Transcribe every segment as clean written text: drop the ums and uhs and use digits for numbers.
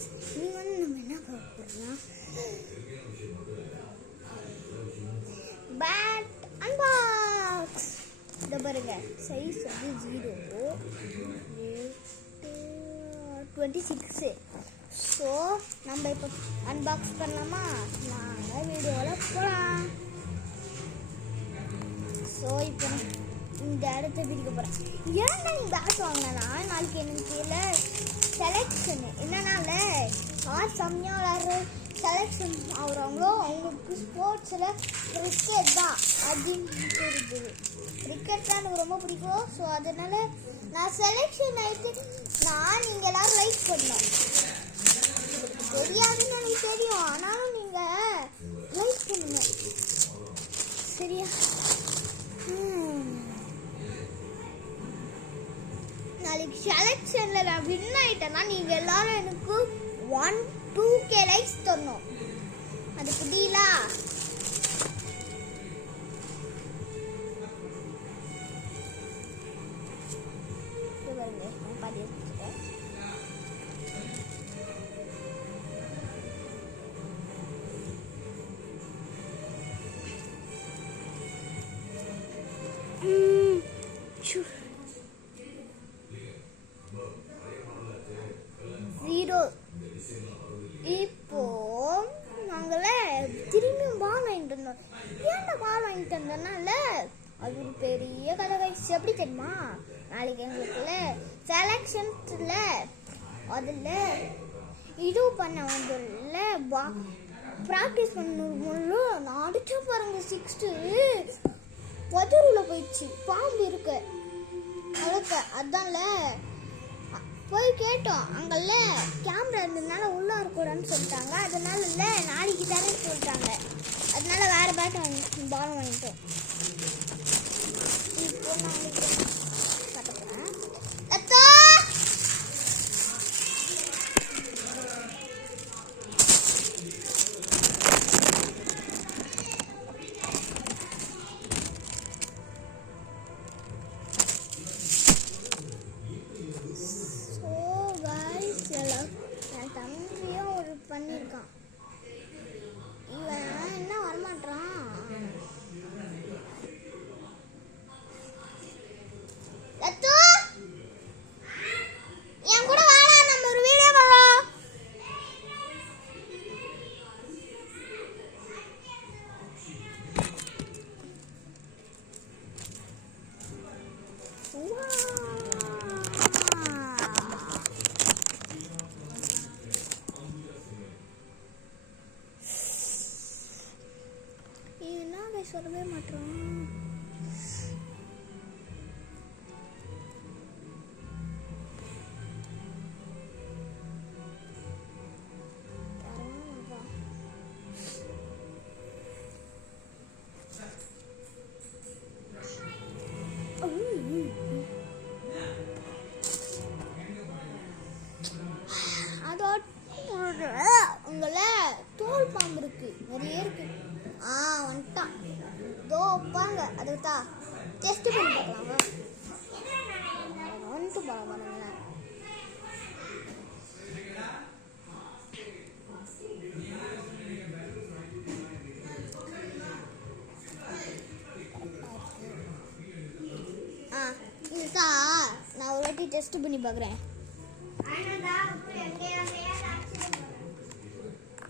Guys, நீங்கள் வந்து நம்ம என்ன பார்க்க போகிறோம்னா பேட் அன்பாக்ஸ். இதை பாருங்க, சைஸ் வந்து 0, 26. ஸோ நம்ம இப்போ அன்பாக்ஸ் பண்ணலாமா? நாங்கள் வீடியோவில் போகலாம். ஸோ இப்போ இந்த இடத்த பிரிக்க போகிறேன். ஏன்னா நீ பேட் வாங்கினா நாளைக்கு எனக்கு கீழே செலெக்ஷன் என்னன்னால யார் செம்மையாக விளாட்ற செலெக்ஷன் ஆகுறாங்களோ அவங்களுக்கு ஸ்போர்ட்ஸில் கிரிக்கெட் தான் அப்படின்னு இருக்குது. கிரிக்கெட் தான் எனக்கு ரொம்ப பிடிக்கும். ஸோ அதனால நான் செலெக்ஷன் ஆகிட்டு நீங்கள் எல்லோரும் லைக் பண்ணோம். தெரியாதுன்னு எனக்கு தெரியும், ஆனாலும் நீங்கள் லைக் பண்ணுங்க சரியா? நாளைக்கு செலெக்ஷனில் நான் வின் ஆகிட்டேன்னா நீங்கள் எல்லாரும் எனக்கு 1-2K லைக்ஸ் தரணும். அது புரியலா? இப்போ நாங்கள திரும்பியும் பால் வாங்கிட்டு வந்தோம். ஏன்டா பால் வாங்கிட்டு வந்தோம்னால அது ஒரு பெரிய கதை வயசு. எப்படி தெரியுமா? நாளைக்கு எங்களுக்குள்ள செலெக்ஷன்ஸில் அதில் இது பண்ண வந்துள்ள ப்ராக்டிஸ் பண்ண நான் அடிச்சா பாருங்க 6 பதிரில் போயிடுச்சு. பாம்பு இருக்கு அதுக்கு அதான்ல போய் கேட்டோம். அங்கல்ல கேமரா இருந்ததுனால உள்ளே இருக்கக்கூடாதுன்னு சொல்லிட்டாங்க. அதனால இல்லை நாளைக்கு தரேன்னு சொல்லிட்டாங்க. அதனால வேறு பேட் பால் வாங்கிட்டோம். இப்போ நாளைக்கு கட்ட போகிறேன். என் தம்பியும் ஒரு பண்ணியிருக்கான். இவன் என்ன வரமாட்டான். என் கூட வாடா, நம்ம ஒரு வீடியோ பண்ணலாம். சொல்லவே மாட்டோம். உங்களை தோல் பாம்பு இருக்கு, நிறைய இருக்கு. வந்துட்டான் தோ பாருங்க. அதுக்குதா டெஸ்ட் பண்ணி பார்க்கலாமா? வந்துட்டு போகலாம் பாருங்க. இதுதா நான் ஒரு வாட்டி டெஸ்ட் பண்ணி பார்க்குறேன்.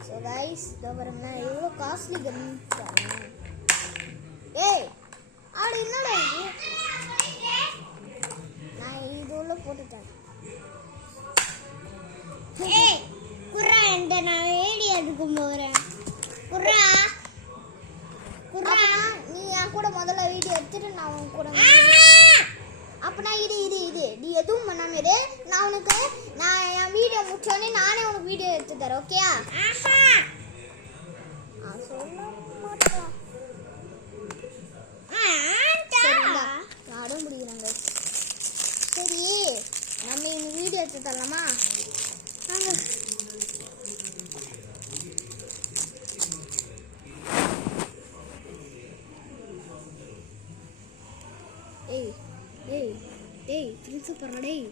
ஸோ கைஸ் இதோ பாருங்க, எவ்வளோ காஸ்ட்லி கன் பாருங்க. ஏய் ஆடு என்னடா இது? நான் இது உள்ள போட்டுட்டேன். ஏய் குர்ரா, என்கிட்ட நான் ஏடி எடுக்க போகிறேன். குர்ரா குர்ரா, நீ என் கூட முதல்ல வீடியோ எடுத்துட்டு நான் உன் கூட அப்பனா இது நீ எதுவும் பண்ணாம இரு. நான் என் வீடியோ முடிச்சோடனே நானே உனக்கு வீடியோ எடுத்து தரேன். ஓகேயா? சொல்ல மாட்டேன். அடம் பிடிக்கிறாங்க. சரி நம்ம இந்த வீடியோ எடுத்து தரலாமா? ஏய் ஏய் ஏய் ஃப்ரெண்ட்ஸ் போடுறா. டேய்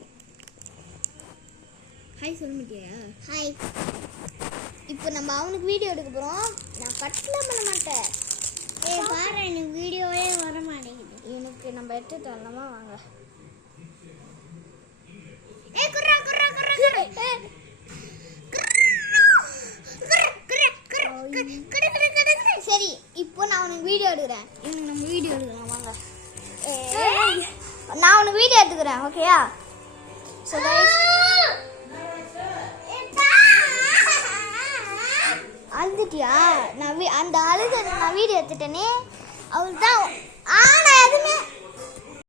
ஹாய் சொல்ல மாட்டியா? ஹாய். இப்போ நம்ம அவனுக்கு வீடியோ எடுக்க போகிறோம். நான் கட்டலாம் பண்ண மாட்டேன். பாரு எனக்கு வீடியோவே வர மாட்டேங்குது. எனக்கு நம்ம எடுத்து தரலாமா? வாங்க. சரி, இப்போ நான் உனக்கு வீடியோ எடுக்கிறேன். நம்ம வீடியோ எடுக்கலாம் வாங்க. நான் உனக்கு வீடியோ எடுத்துக்கிறேன். ஓகேயா? ஸோ கைஸ், அழுதுட்டியா? நான் அந்த அழுத நான் வீடியோ எடுத்துட்டேனே. அவள் தான்